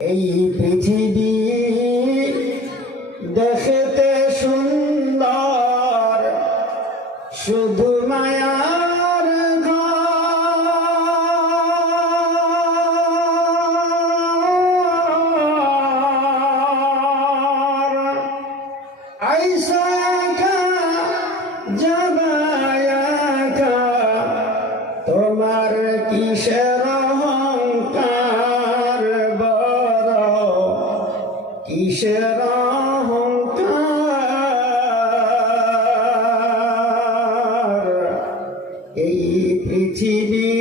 এই পৃথিবী দেখতে সুন্দর শুধু মায়ার আইসা জবায়াকা তোমার কিসের কিসের অহংকার এই পৃথিবী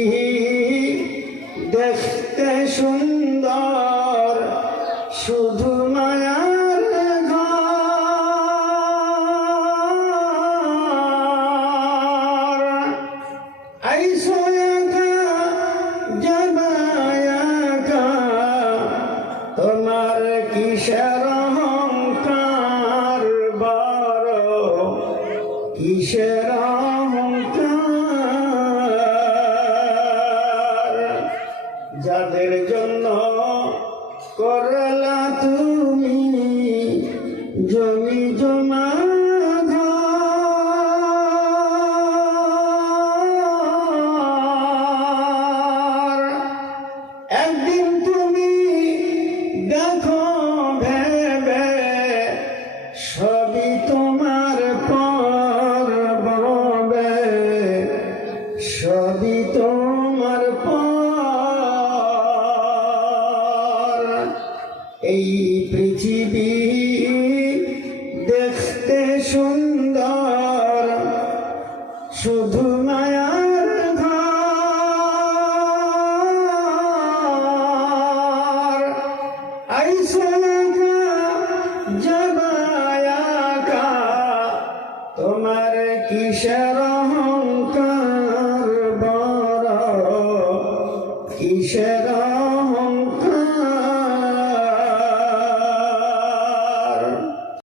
দেখতে সুন্দর শুধু মায়ার ঘর। আইসো একা কিসের অহংকার বড়? কিসের অহংকার? যাদের জন্য করলা তুমি জমি জমা তোমার পর এই পৃথিবী দেখতে সুন্দর শুধু মায়ার ঘর। আইসলাকা জবায়াকা তোমার কিসের 一身